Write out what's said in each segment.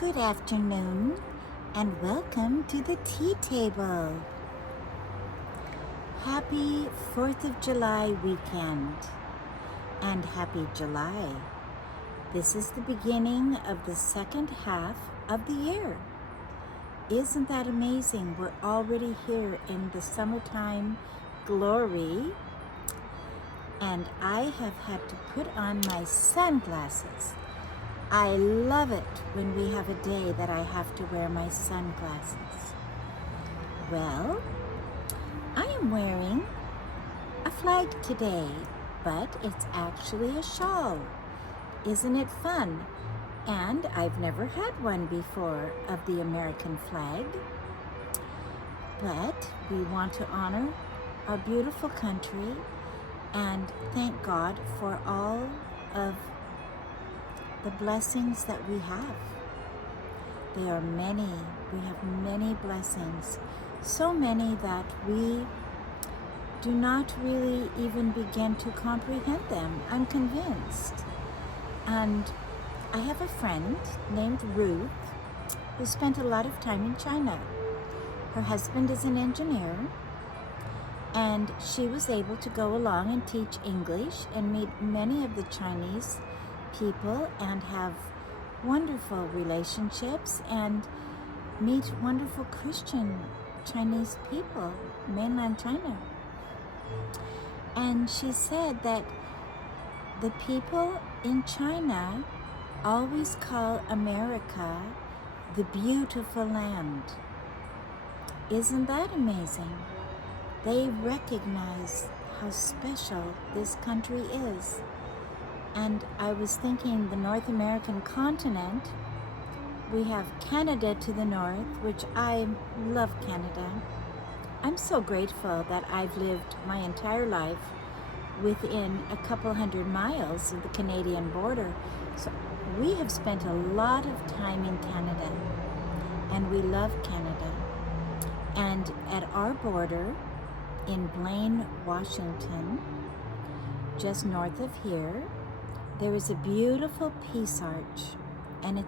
Good afternoon and welcome to the tea table. Happy 4th of July weekend and happy July. This is the beginning of the second half of the year. Isn't that amazing? We're already here in the summertime glory, and I have had to put on my sunglasses. I love it when we have a day that I have to wear my sunglasses. Well, I am wearing a flag today, but it's actually a shawl. Isn't it fun? And I've never had one before of the American flag. But we want to honor our beautiful country and thank God for all of the blessings that we have. There are many. We have many blessings. So many that we do not really even begin to comprehend them. I'm convinced. And I have a friend named Ruth who spent a lot of time in China. Her husband is an engineer, and she was able to go along and teach English and meet many of the Chinese people and have wonderful relationships and meet wonderful Christian Chinese people, mainland China. And she said that the people in China always call America the beautiful land. Isn't that amazing? They recognize how special this country is. And I was thinking the North American continent, we have Canada to the north, which I love Canada. I'm so grateful that I've lived my entire life within a couple hundred miles of the Canadian border. So we have spent a lot of time in Canada, and we love Canada. And at our border in Blaine, Washington, just north of here, there is a beautiful peace arch, and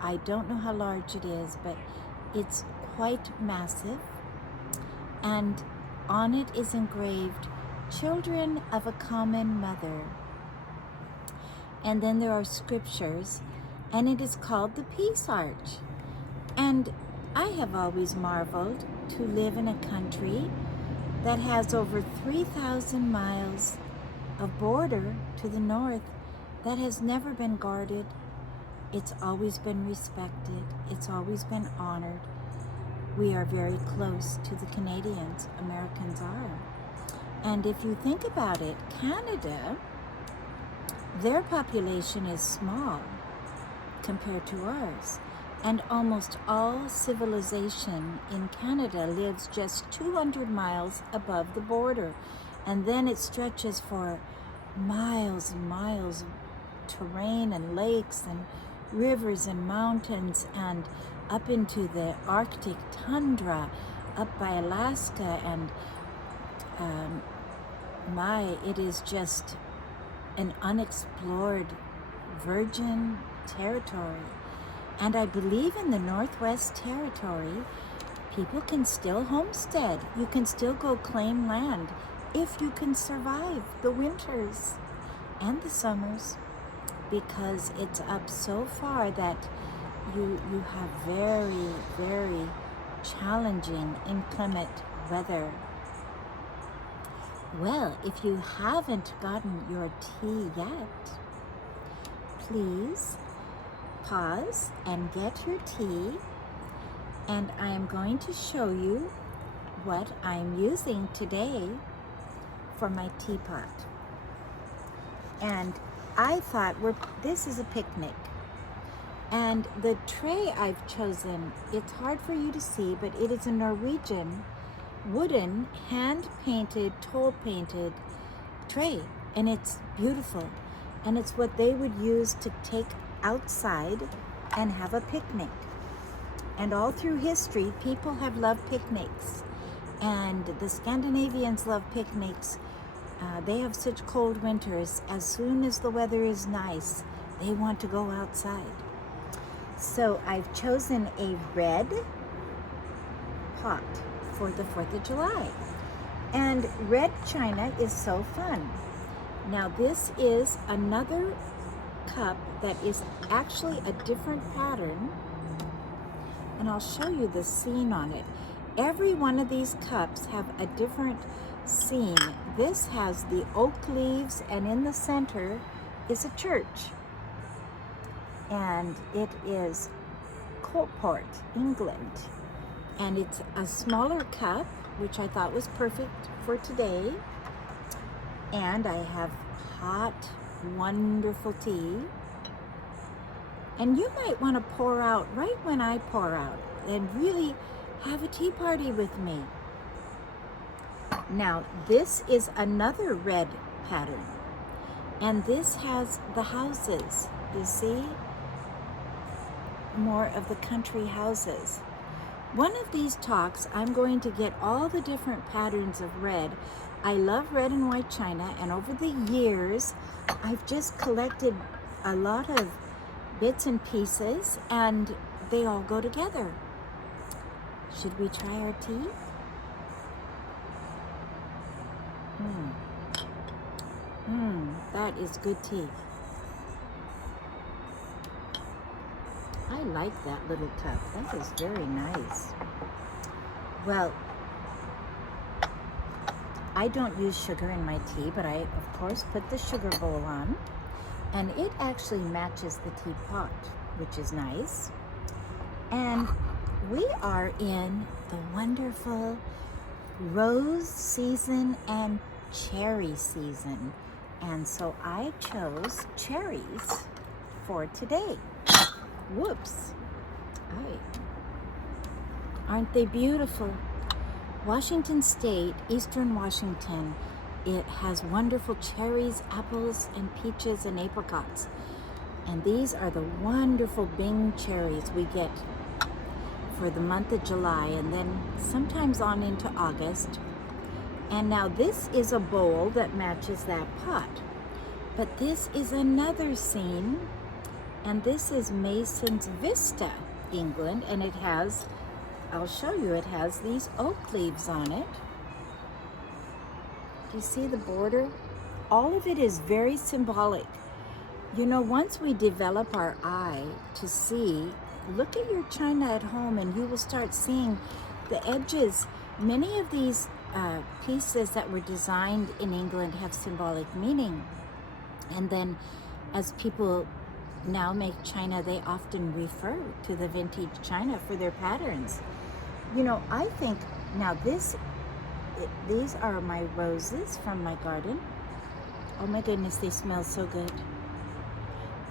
I don't know how large it is, but it's quite massive, and on it is engraved, "Children of a Common Mother." And then there are scriptures, and it is called the Peace Arch. And I have always marveled to live in a country that has over 3,000 miles of border to the north that has never been guarded. It's always been respected. It's always been honored. We are very close to the Canadians. Americans are. And if you think about it, Canada, their population is small compared to ours. And almost all civilization in Canada lives just 200 miles above the border. And then it stretches for miles and miles of terrain and lakes and rivers and mountains and up into the Arctic tundra, up by Alaska, and it is just an unexplored virgin territory. And I believe in the Northwest Territory, people can still homestead. You can still go claim land if you can survive the winters and the summers, because it's up so far that you have very, very challenging inclement weather. Well, if you haven't gotten your tea yet, please pause and get your tea, and I am going to show you what I'm using today for my teapot. And I thought this is a picnic, and the tray I've chosen, it's hard for you to see, but it is a Norwegian wooden hand-painted, toll-painted tray, and it's beautiful, and it's what they would use to take outside and have a picnic. And all through history, people have loved picnics, and the Scandinavians love picnics. They have such cold winters. As soon as the weather is nice, they want to go outside. So I've chosen a red pot for the 4th of July. And red china is so fun. Now this is another cup that is actually a different pattern, and I'll show you the scene on it. Every one of these cups have a different scene. This has the oak leaves, and in the center is a church. And it is Coalport, England. And it's a smaller cup, which I thought was perfect for today. And I have hot, wonderful tea. And you might want to pour out right when I pour out and really have a tea party with me. Now, this is another red pattern. And this has the houses, you see? More of the country houses. One of these talks, I'm going to get all the different patterns of red. I love red and white china, and over the years, I've just collected a lot of bits and pieces, and they all go together. Should we try our tea? That is good tea. I like that little cup. That is very nice. Well, I don't use sugar in my tea, but I, of course, put the sugar bowl on. And it actually matches the teapot, which is nice. And we are in the wonderful rose season and cherry season. And so I chose cherries for today. Whoops. Aren't they beautiful? Washington State, Eastern Washington, it has wonderful cherries, apples, and peaches and apricots. And these are the wonderful Bing cherries we get for the month of July, and then sometimes on into August. And now this is a bowl that matches that pot. But this is another scene, and this is Mason's Vista, England, and it has, I'll show you, it has these oak leaves on it. Do you see the border? All of it is very symbolic. You know, once we develop our eye to see, look at your china at home and you will start seeing the edges. Many of these pieces that were designed in England have symbolic meaning. And then as people now make china, they often refer to the vintage china for their patterns. You know, I think now these are my roses from my garden. Oh my goodness, they smell so good.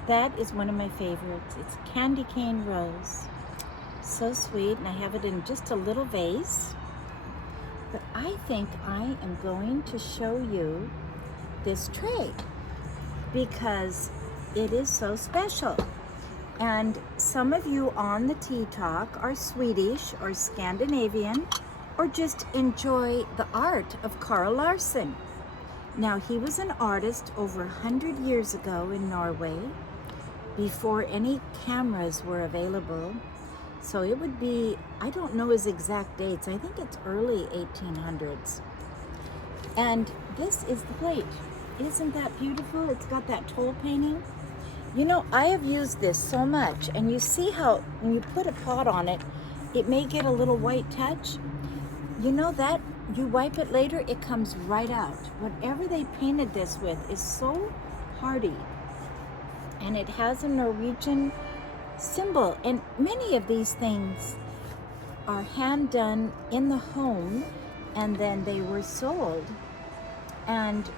That is one of my favorites. It's candy cane rose. So sweet, and I have it in just a little vase. But I think I am going to show you this tray because it is so special. And some of you on the Tea Talk are Swedish or Scandinavian or just enjoy the art of Carl Larsson. Now, he was an artist over 100 years ago in Norway before any cameras were available. So it would be, I don't know his exact dates, I think it's early 1800s. And this is the plate. Isn't that beautiful? It's got that toll painting. You know, I have used this so much, and you see how when you put a pot on it, it may get a little white touch. You know that, you wipe it later, it comes right out. Whatever they painted this with is so hardy. And it has a Norwegian symbol. And many of these things are hand done in the home, and then they were sold. And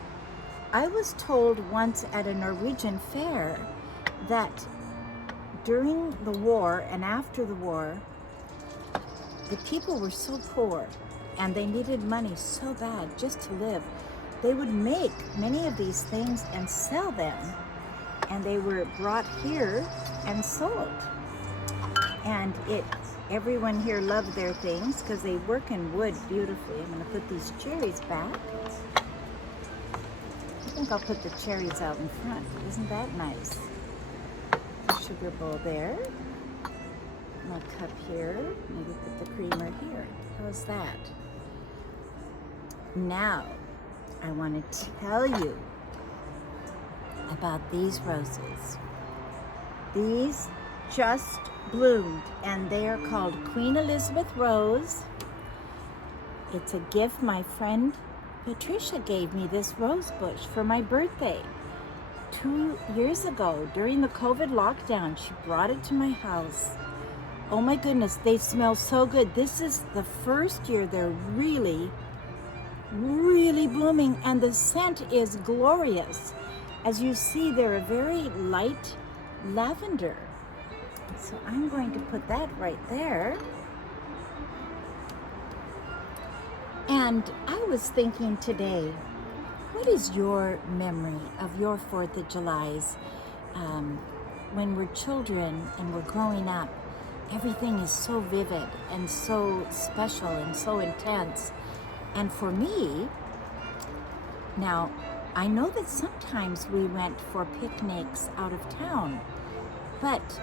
I was told once at a Norwegian fair that during the war and after the war, the people were so poor and they needed money so bad just to live. They would make many of these things and sell them, and they were brought here and sold. And everyone here loved their things because they work in wood beautifully. I'm going to put these cherries back. I think I'll put the cherries out in front. Isn't that nice? The sugar bowl there. my cup here. Maybe put the creamer here. How's that? Now, I want to tell you about these roses. These just bloomed, and they are called Queen Elizabeth Rose. It's a gift my friend Patricia gave me, this rose bush, for my birthday 2 years ago during the COVID lockdown. She brought it to my house. Oh my goodness, they smell so good. This is the first year they're really blooming, and the scent is glorious. As you see, they're a very light lavender. So I'm going to put that right there. And I was thinking today, what is your memory of your 4th of July's? When we're children and we're growing up, everything is so vivid and so special and so intense. And for me, now, I know that sometimes we went for picnics out of town, but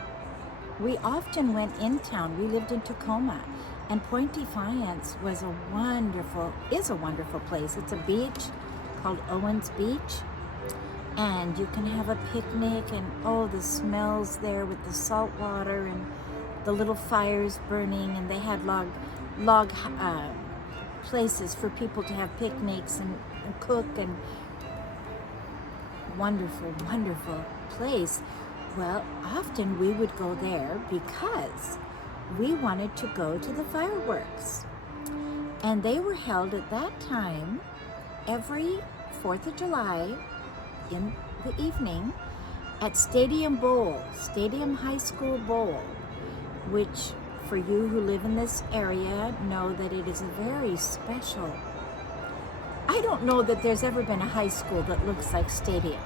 we often went in town. We lived in Tacoma, and Point Defiance is a wonderful place. It's a beach called Owens Beach, and you can have a picnic, and oh, the smells there with the salt water and the little fires burning, and they had log places for people to have picnics and cook, and wonderful place. Well, often we would go there because we wanted to go to the fireworks. And they were held at that time every 4th of July in the evening at Stadium High School Bowl, which for you who live in this area know that it is a very special. I don't know that there's ever been a high school that looks like Stadium.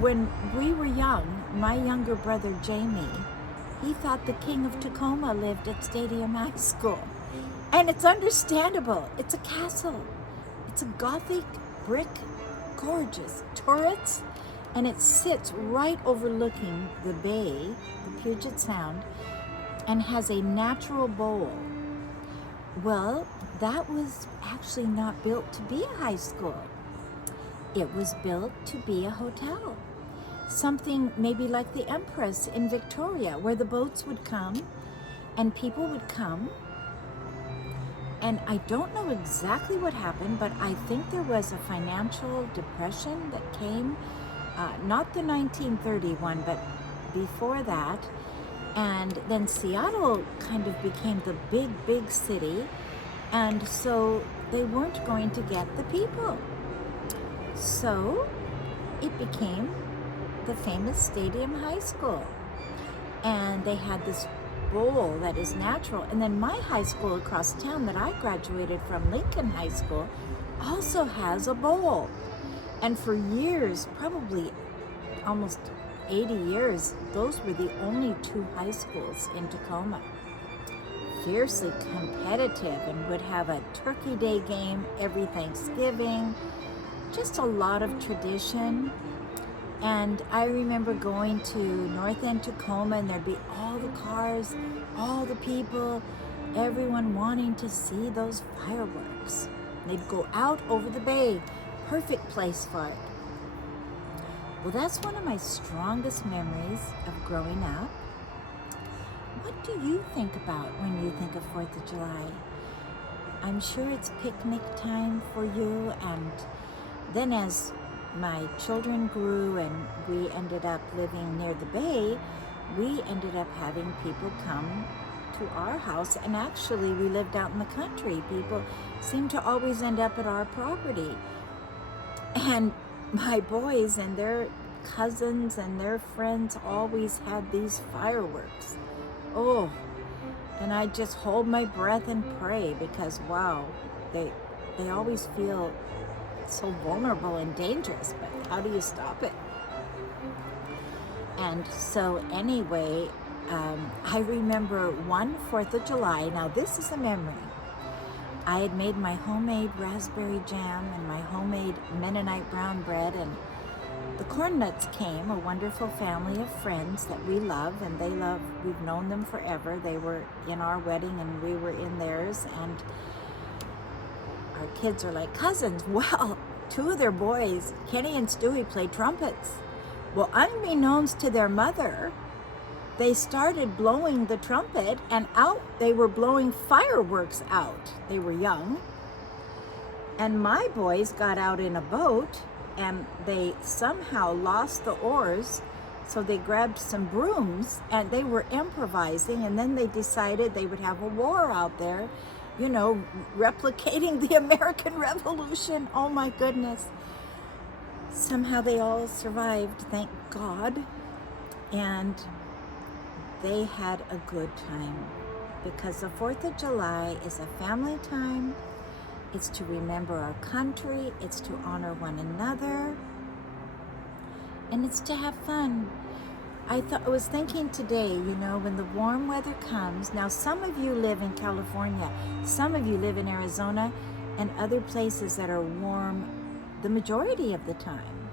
When we were young, my younger brother Jamie, he thought the King of Tacoma lived at Stadium High School. And it's understandable. It's a castle. It's a Gothic brick, gorgeous turrets, and it sits right overlooking the bay, the Puget Sound, and has a natural bowl. Well, that was actually not built to be a high school. It was built to be a hotel. Something maybe like the Empress in Victoria, where the boats would come and people would come. And I don't know exactly what happened, but I think there was a financial depression that came, not the 1931, but before that. And then Seattle kind of became the big city. And so they weren't going to get the people. So it became the famous Stadium High School. And they had this bowl that is natural. And then my high school across town that I graduated from, Lincoln High School, also has a bowl. And for years, probably almost 80 years, those were the only 2 high schools in Tacoma. Fiercely competitive, and would have a Turkey Day game every Thanksgiving. Just a lot of tradition. And I remember going to North End Tacoma, and there'd be all the cars, all the people, everyone wanting to see those fireworks. They'd go out over the bay. Perfect place for it. Well, that's one of my strongest memories of growing up. What do you think about when you think of 4th of July? I'm sure it's picnic time for you, and then as my children grew and we ended up living near the bay, we ended up having people come to our house, and actually we lived out in the country. People seemed to always end up at our property. And my boys and their cousins and their friends always had these fireworks. Oh, and I just hold my breath and pray, because wow, they always feel so vulnerable and dangerous, but how do you stop it? And so anyway, I remember one 4th of July. Now this is a memory. I had made my homemade raspberry jam and my homemade Mennonite brown bread, and the Cornuts came, a wonderful family of friends that we love, and they love, we've known them forever. They were in our wedding and we were in theirs, and our kids are like cousins. Well, two of their boys, Kenny and Stewie, play trumpets. Well, unbeknownst to their mother, they started blowing the trumpet, and out they were blowing fireworks out. They were young. And my boys got out in a boat, and they somehow lost the oars, so they grabbed some brooms and they were improvising, and then they decided they would have a war out there, you know, replicating the American Revolution. Oh my goodness. Somehow they all survived, thank God. And they had a good time, because the 4th of July is a family time. It's to remember our country, it's to honor one another, and it's to have fun. I was thinking today, you know, when the warm weather comes, now some of you live in California, some of you live in Arizona, and other places that are warm the majority of the time.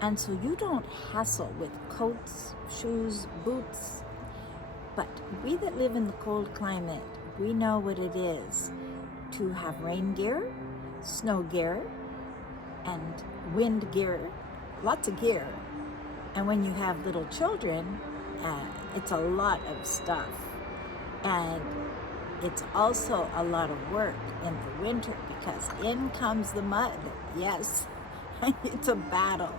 And so you don't hassle with coats, shoes, boots. But we that live in the cold climate, we know what it is to have rain gear, snow gear, and wind gear, lots of gear. And when you have little children, it's a lot of stuff. And it's also a lot of work in the winter, because in comes the mud. Yes, it's a battle.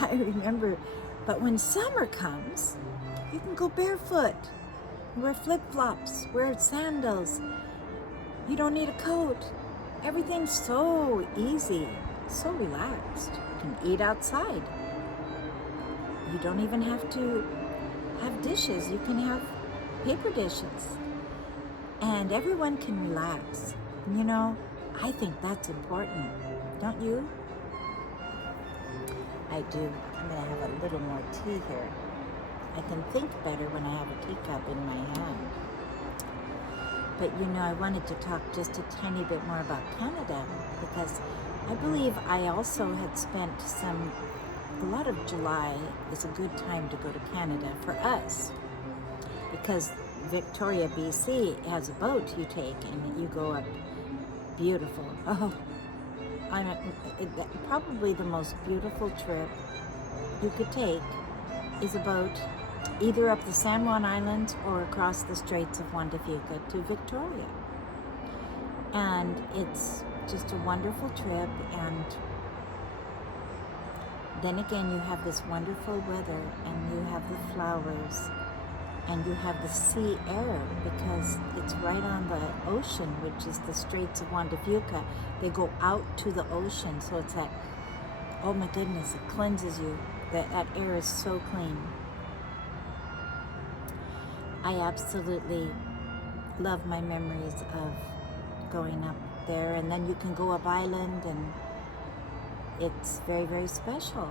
I remember, but when summer comes, you can go barefoot, wear flip-flops, wear sandals. You don't need a coat. Everything's so easy, so relaxed. You can eat outside. You don't even have to have dishes. You can have paper dishes. And everyone can relax. You know, I think that's important. Don't you? I do. I'm going to have a little more tea here. I can think better when I have a teacup in my hand. But you know, I wanted to talk just a tiny bit more about Canada, because I believe I also had spent a lot of July is a good time to go to Canada for us, because Victoria, BC has a boat you take and you go up. Beautiful. Oh, probably the most beautiful trip you could take is a boat either up the San Juan Islands or across the Straits of Juan de Fuca to Victoria. And it's just a wonderful trip, and then again you have this wonderful weather, and you have the flowers, and you have the sea air, because it's right on the ocean, which is the Straits of Juan de Fuca. They go out to the ocean, so it's that, oh my goodness, it cleanses you. That air is so clean. I absolutely love my memories of going up there, and then you can go up island, and it's very, very special.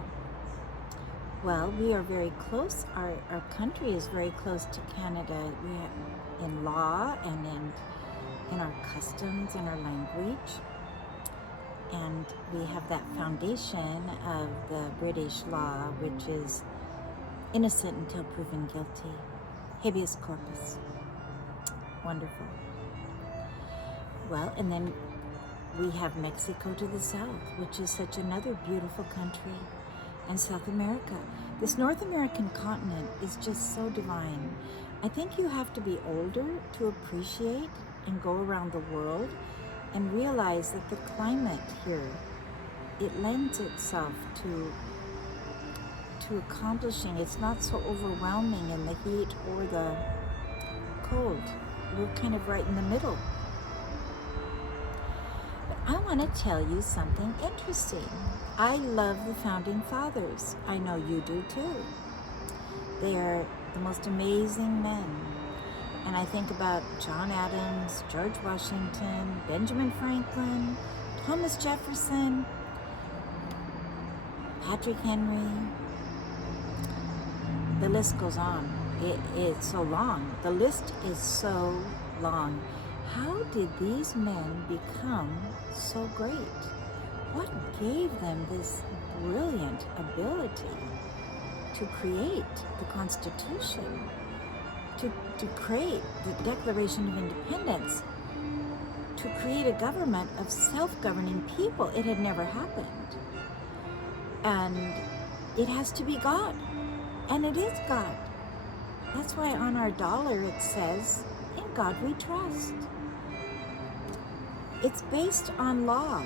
Well, we are very close. Our country is very close to Canada. We have, in law and in our customs and our language. And we have that foundation of the British law, which is innocent until proven guilty. Habeas corpus. Wonderful. Well, and then we have Mexico to the south, which is such another beautiful country, and South America. This North American continent is just so divine. I think you have to be older to appreciate and go around the world and realize that the climate here, it lends itself to accomplishing. It's not so overwhelming in the heat or the cold. We're kind of right in the middle. But I want to tell you something interesting. I love the Founding Fathers. I know you do too. They are the most amazing men. And I think about John Adams, George Washington, Benjamin Franklin, Thomas Jefferson, Patrick Henry. The list goes on. It's so long. The list is so long. How did these men become so great? What gave them this brilliant ability to create the Constitution, to create the Declaration of Independence, to create a government of self-governing people. It had never happened. And it has to be God. And it is God. That's why on our dollar it says, "In God we trust." It's based on law.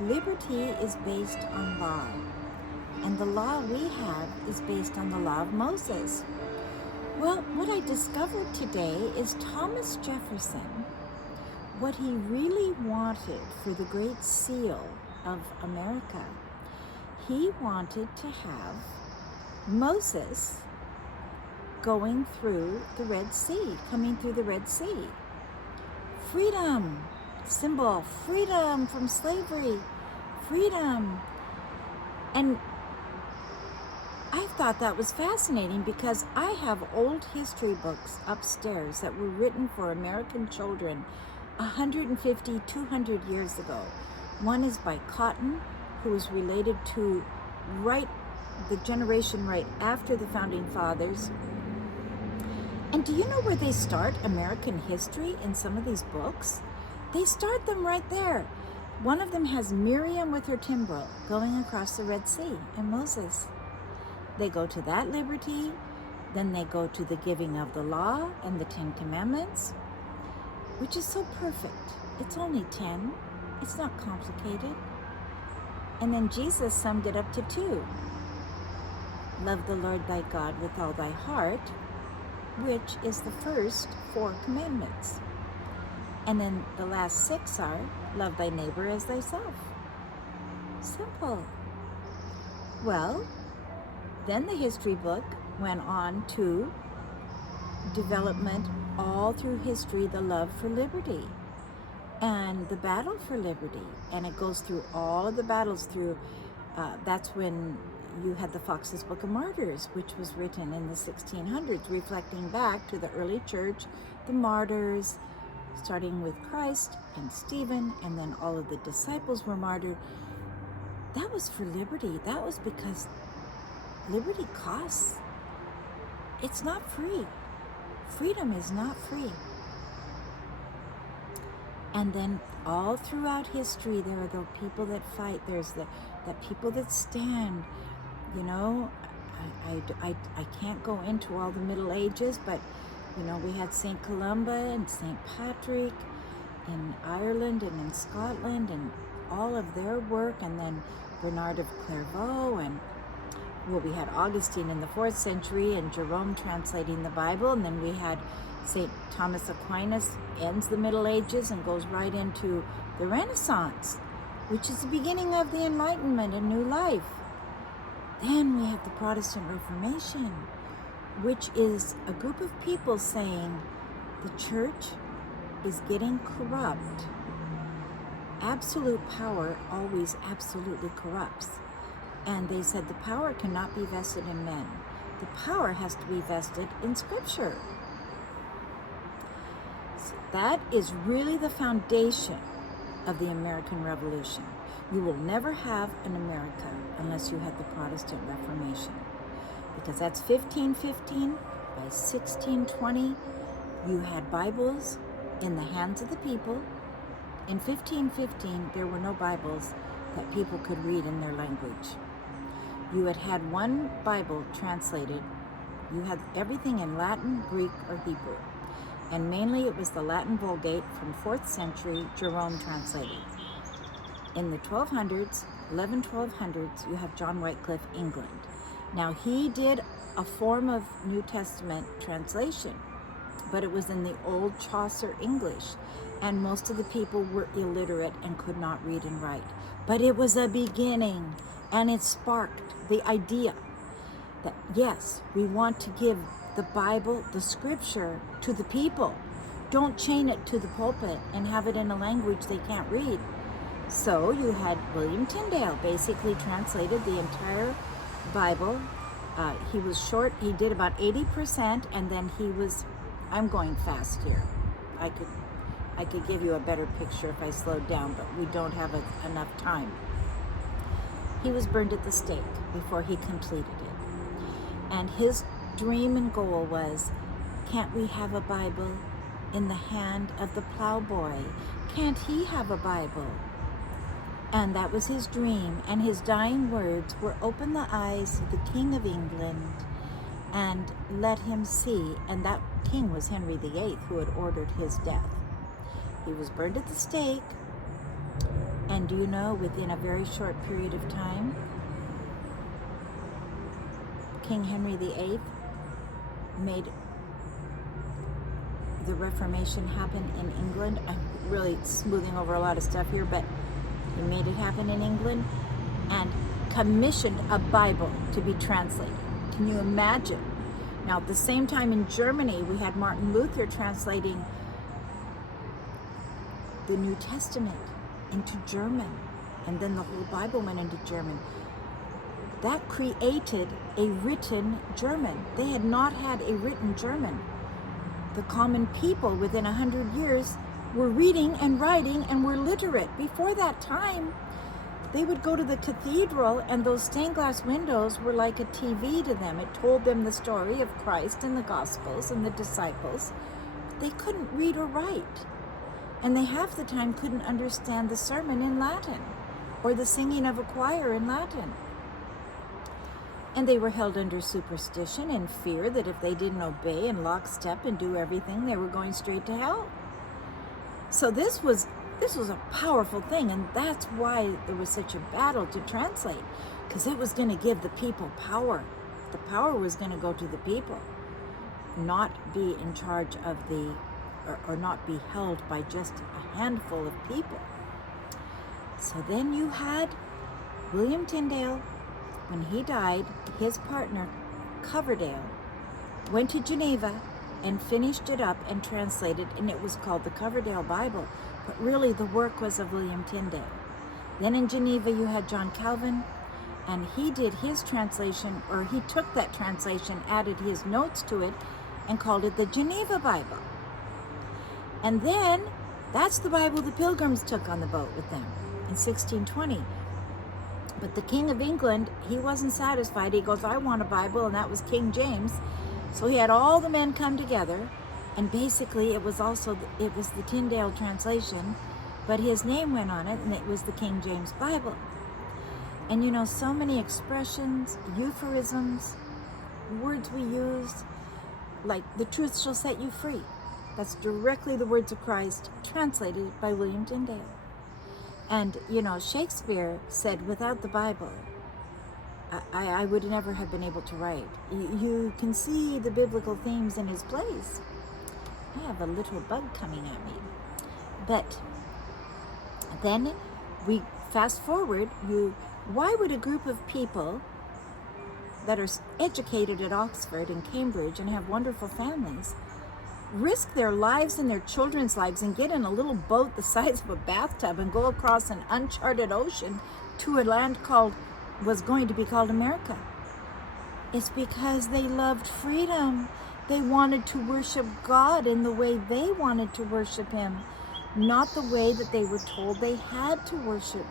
Liberty is based on law. And the law we have is based on the law of Moses. Well, what I discovered today is Thomas Jefferson, what he really wanted for the Great Seal of America, he wanted to have Moses going through the Red Sea, coming through the Red Sea. Freedom, symbol, freedom from slavery, freedom. And I thought that was fascinating because I have old history books upstairs that were written for American children 150, 200 years ago. One is by Cotton, who is related to the generation right after the Founding Fathers. And do you know where they start American history in some of these books? They start them right there. One of them has Miriam with her timbrel going across the Red Sea and Moses. They go to that liberty, then they go to the giving of the law and the 10 Commandments, which is so perfect. It's only 10. It's not complicated. And then Jesus summed it up to 2. Love the Lord thy God with all thy heart, which is the first 4 commandments. And then the last 6 are, love thy neighbor as thyself. Simple. Well, then the history book went on to development all through history, the love for liberty and the battle for liberty. And it goes through all of the battles through, that's when you had the Fox's Book of Martyrs, which was written in the 1600s, reflecting back to the early church, the martyrs, starting with Christ and Stephen, and then all of the disciples were martyred. That was for liberty. That was because liberty costs. It's not free. Freedom is not free. And then all throughout history, there are the people that fight. There's the people that stand. You know, I can't go into all the Middle Ages, but, you know, we had St. Columba and St. Patrick in Ireland and in Scotland and all of their work, and then Bernard of Clairvaux, and well, we had Augustine in the 4th century and Jerome translating the Bible, and then we had St. Thomas Aquinas ends the Middle Ages and goes right into the Renaissance, which is the beginning of the Enlightenment, a new life. Then we have the Protestant Reformation, which is a group of people saying the church is getting corrupt. Absolute power always absolutely corrupts. And they said the power cannot be vested in men. The power has to be vested in Scripture. So that is really the foundation of the American Revolution. You will never have an America unless you have the Protestant Reformation. Because that's 1515. By 1620, you had Bibles in the hands of the people. In 1515, there were no Bibles that people could read in their language. You had one Bible translated. You had everything in Latin, Greek, or Hebrew. And mainly it was the Latin Vulgate from 4th century, Jerome translated. In the 1200s, 1200s, you have John Wycliffe, England. Now he did a form of New Testament translation, but it was in the old Chaucer English, and most of the people were illiterate and could not read and write. But it was a beginning, and it sparked the idea that, yes, we want to give the Bible, the Scripture, to the people. Don't chain it to the pulpit and have it in a language they can't read. So you had William Tyndale basically translated the entire Bible. He was short. He did about 80%, and then he was, I'm going fast here. I could give you a better picture if I slowed down, but we don't have enough time. he was burned at the stake before he completed it. And his dream and goal was, can't we have a Bible in the hand of the plowboy? Can't he have a Bible? And that was his dream. And his dying words were, open the eyes of the King of England and let him see. And that king was Henry VIII, who had ordered his death. He was burned at the stake. And do you know, within a very short period of time, King Henry VIII made the Reformation happen in England. I'm really smoothing over a lot of stuff here, but he made it happen in England and commissioned a Bible to be translated. Can you imagine? Now, at the same time in Germany, we had Martin Luther translating the New Testament into German, and then the whole Bible went into German. That created a written German. They had not had a written German. The common people within 100 years were reading and writing and were literate. Before that time, they would go to the cathedral and those stained glass windows were like a TV to them. It told them the story of Christ and the Gospels and the disciples. They couldn't read or write. And they half the time couldn't understand the sermon in Latin or the singing of a choir in Latin. And they were held under superstition and fear that if they didn't obey in lockstep and do everything, they were going straight to hell. So this was a powerful thing, and that's why there was such a battle to translate, because it was going to give the people power. The power was going to go to the people, not be in charge of or not be held by just a handful of people. So then you had William Tyndale. When he died, his partner, Coverdale, went to Geneva and finished it up and translated, and it was called the Coverdale Bible. But really the work was of William Tyndale. Then in Geneva you had John Calvin, and he did his translation, or he took that translation, added his notes to it, and called it the Geneva Bible. And then that's the Bible the Pilgrims took on the boat with them in 1620. But the King of England, he wasn't satisfied. He goes, I want a Bible, and that was King James. So he had all the men come together, and basically it was the Tyndale translation, but his name went on it, and it was the King James Bible. And you know, so many expressions, euphemisms, words we use, like the truth shall set you free. That's directly the words of Christ translated by William Tyndale. And, you know, Shakespeare said, without the Bible, I would never have been able to write. You can see the biblical themes in his plays. I have a little bug coming at me. But then we fast forward, why would a group of people that are educated at Oxford and Cambridge and have wonderful families risk their lives and their children's lives and get in a little boat the size of a bathtub and go across an uncharted ocean to a land was going to be called America? It's because they loved freedom. They wanted to worship God in the way they wanted to worship him, not the way that they were told they had to worship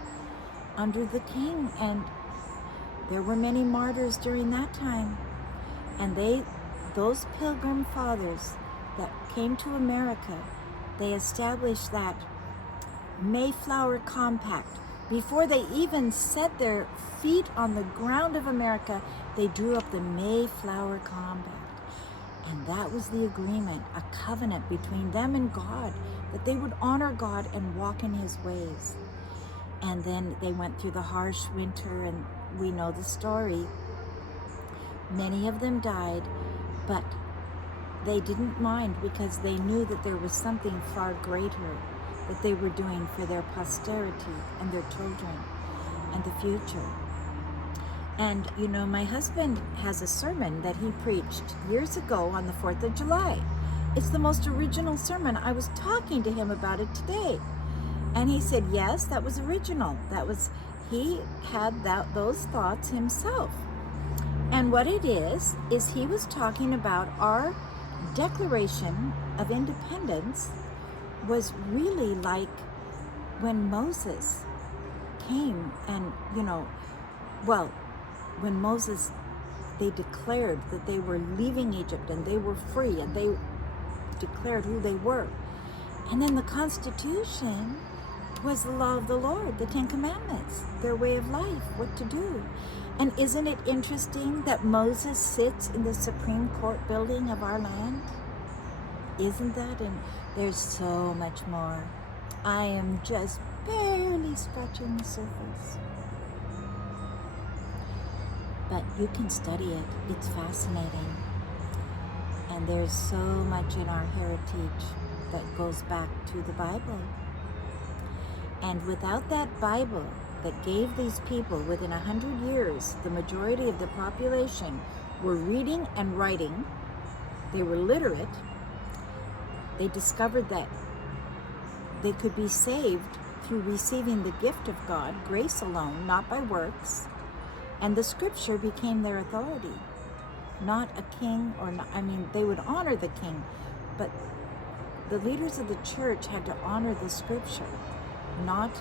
under the king. And there were many martyrs during that time. And those pilgrim fathers that came to America, they established that Mayflower Compact. Before they even set their feet on the ground of America, they drew up the Mayflower Compact. And that was the agreement, a covenant between them and God, that they would honor God and walk in his ways. And then they went through the harsh winter, and we know the story. Many of them died, but they didn't mind, because they knew that there was something far greater that they were doing for their posterity and their children and the future. And you know, my husband has a sermon that he preached years ago on the 4th of July. It's the most original sermon. I was talking to him about it today, and he said, yes, that was original. He had those thoughts himself. And what it is he was talking about our Declaration of Independence was really like when Moses came and, you know, Well, when Moses, they declared that they were leaving Egypt and they were free, and they declared who they were. And then the Constitution was the law of the Lord, the Ten Commandments, their way of life, what to do. And isn't it interesting that Moses sits in the Supreme Court building of our land? Isn't that? And there's so much more. I am just barely scratching the surface. But you can study it. It's fascinating. And there's so much in our heritage that goes back to the Bible. And without that Bible that gave these people, within 100 years, the majority of the population were reading and writing, they were literate, they discovered that they could be saved through receiving the gift of God, grace alone, not by works, and the scripture became their authority. Not a king, or not, I mean, they would honor the king, but the leaders of the church had to honor the scripture, not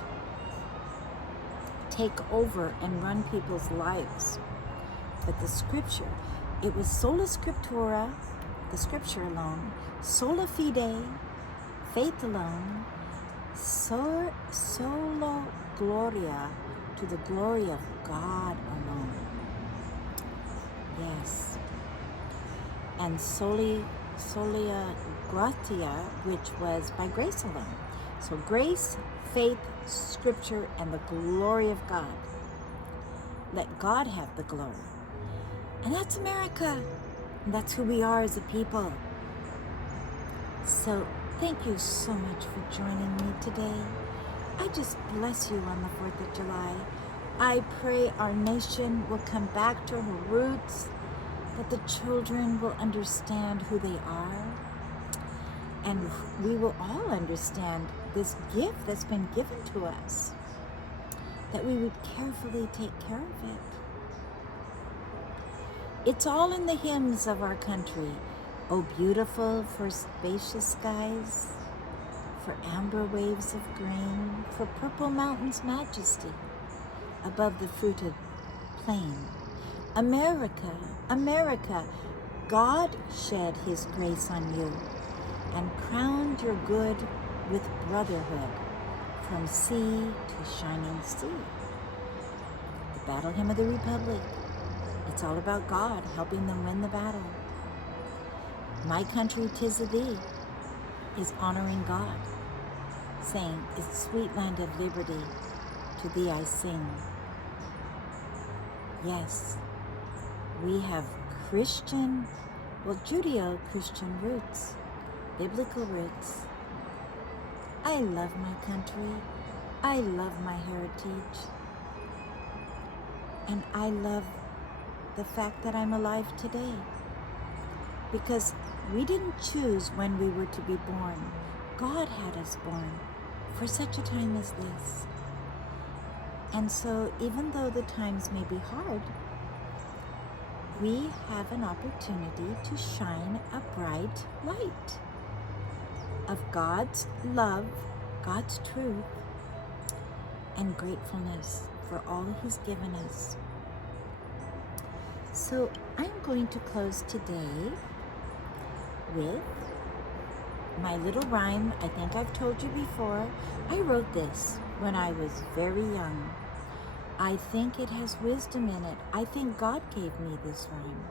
take over and run people's lives. But the scripture, it was sola scriptura, the scripture alone, sola fide, faith alone, solo gloria, to the glory of God alone. Yes. And solia gratia, which was by grace alone. So grace, faith, scripture, and the glory of God. Let God have the glory. And that's America. And that's who we are as a people. So thank you so much for joining me today. I just bless you on the 4th of July. I pray our nation will come back to her roots, that the children will understand who they are, and we will all understand this gift that's been given to us, that we would carefully take care of it. It's all in the hymns of our country. Oh, beautiful for spacious skies, for amber waves of green, for purple mountains' majesty above the fruited plain. America, America, God shed his grace on you and crowned your good with brotherhood from sea to shining sea. The Battle Hymn of the Republic. It's all about God helping them win the battle. My country, 'tis of thee, is honoring God, saying, it's sweet land of liberty, to thee I sing. Yes, we have Christian, well, Judeo-Christian roots, biblical roots. I love my country. I love my heritage. And I love the fact that I'm alive today. Because we didn't choose when we were to be born. God had us born for such a time as this. And so even though the times may be hard, we have an opportunity to shine a bright light of God's love, God's truth, and gratefulness for all he's given us. So I'm going to close today with my little rhyme. I think I've told you before. I wrote this when I was very young. I think it has wisdom in it. I think God gave me this rhyme.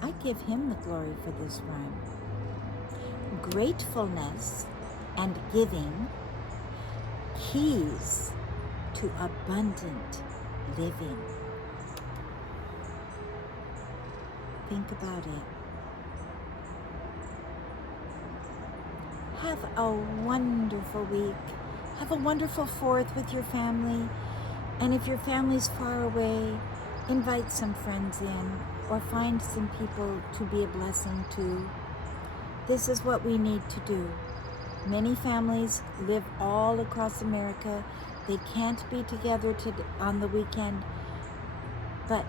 I give him the glory for this rhyme. Gratefulness and giving, keys to abundant living. Think about it. Have a wonderful week. Have a wonderful 4th with your family. And if your family's far away, invite some friends in or find some people to be a blessing to. This is what we need to do. Many families live all across America. They can't be together on the weekend, but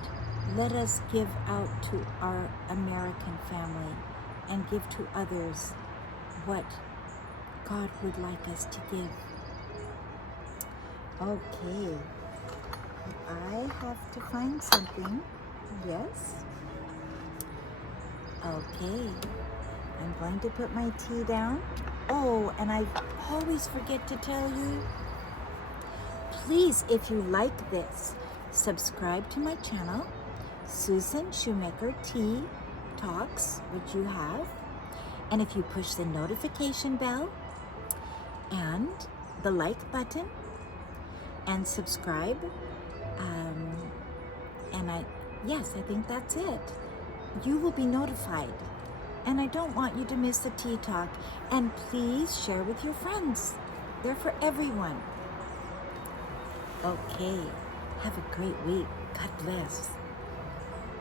let us give out to our American family and give to others what God would like us to give. Okay. I have to find something. Yes. Okay. I'm going to put my tea down. Oh, and I always forget to tell you, please, if you like this, subscribe to my channel, Susan Shoemaker Tea Talks, which you have. And if you push the notification bell and the like button and subscribe, yes, I think that's it. You will be notified. And I don't want you to miss the tea talk. And please share with your friends. They're for everyone. Okay. Have a great week. God bless.